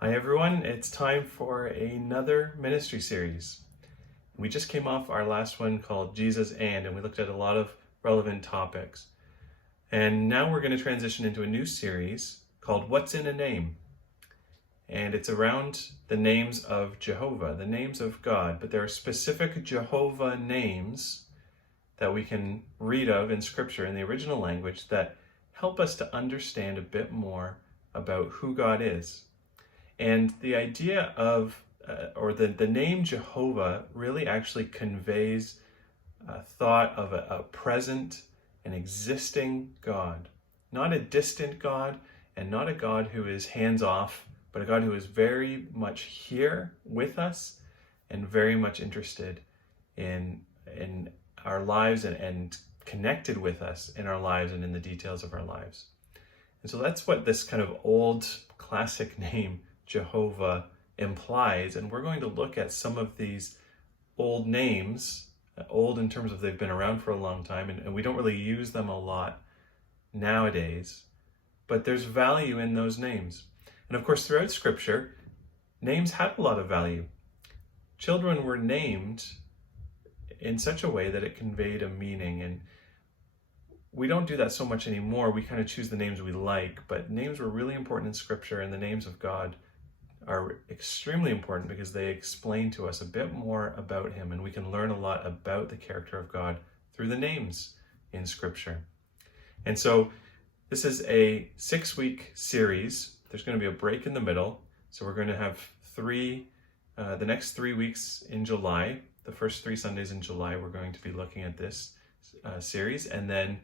Hi everyone, it's time for another ministry series. We just came off our last one called Jesus and we looked at a lot of relevant topics. And now we're going to transition into a new series called What's in a Name? And it's around the names of Jehovah, the names of God, but there are specific Jehovah names that we can read of in Scripture in the original language that help us to understand a bit more about who God is. And the idea of, the name Jehovah really actually conveys a thought of a present and existing God. Not a distant God and not a God who is hands-off, but a God who is very much here with us and very much interested in our lives and connected with us in our lives and in the details of our lives. And so that's what this kind of old classic name Jehovah implies, and we're going to look at some of these old names, old in terms of they've been around for a long time, and we don't really use them a lot nowadays, but there's value in those names. And of course, throughout Scripture, names had a lot of value. Children were named in such a way that it conveyed a meaning, and we don't do that so much anymore. We kind of choose the names we like, but names were really important in Scripture, and the names of God are extremely important because they explain to us a bit more about Him, and we can learn a lot about the character of God through the names in Scripture. And so this is a 6-week series. There's going to be a break in the middle. So we're going to have the next 3 weeks in July, the first 3 Sundays in July, we're going to be looking at this series, and then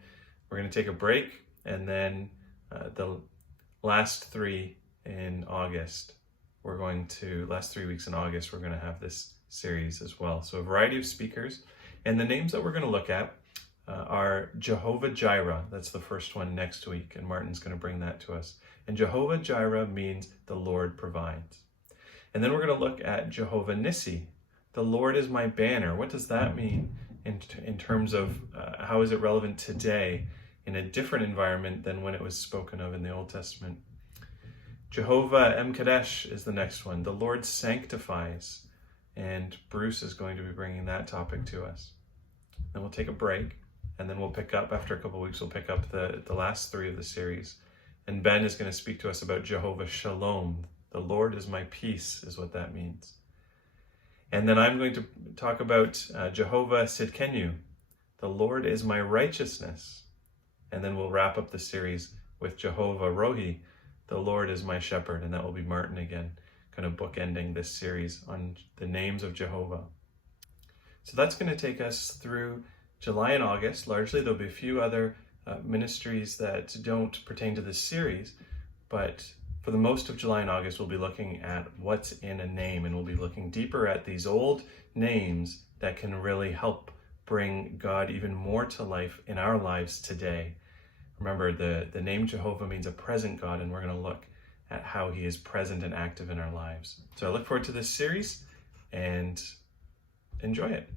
we're going to take a break, and then the last 3 in August. Last 3 weeks in August, we're going to have this series as well. So a variety of speakers. And the names that we're going to look at are Jehovah Jireh. That's the first one next week, and Martin's going to bring that to us. And Jehovah Jireh means the Lord provides. And then we're going to look at Jehovah Nissi. The Lord is my banner. What does that mean in terms of how is it relevant today in a different environment than when it was spoken of in the Old Testament? Jehovah Kadesh is the next one. The Lord sanctifies, and Bruce is going to be bringing that topic to us. Then we'll take a break, and then we'll pick up, after a couple of weeks, we'll pick up the last 3 of the series. And Ben is going to speak to us about Jehovah Shalom. The Lord is my peace, is what that means. And then I'm going to talk about Jehovah Sidkenu. The Lord is my righteousness. And then we'll wrap up the series with Jehovah Rohi. The Lord is my shepherd, and that will be Martin again, kind of bookending this series on the names of Jehovah. So that's going to take us through July and August. Largely, there'll be a few other ministries that don't pertain to this series, but for the most of July and August, we'll be looking at what's in a name, and we'll be looking deeper at these old names that can really help bring God even more to life in our lives today. Remember, the name Jehovah means a present God, and we're going to look at how He is present and active in our lives. So I look forward to this series, and enjoy it.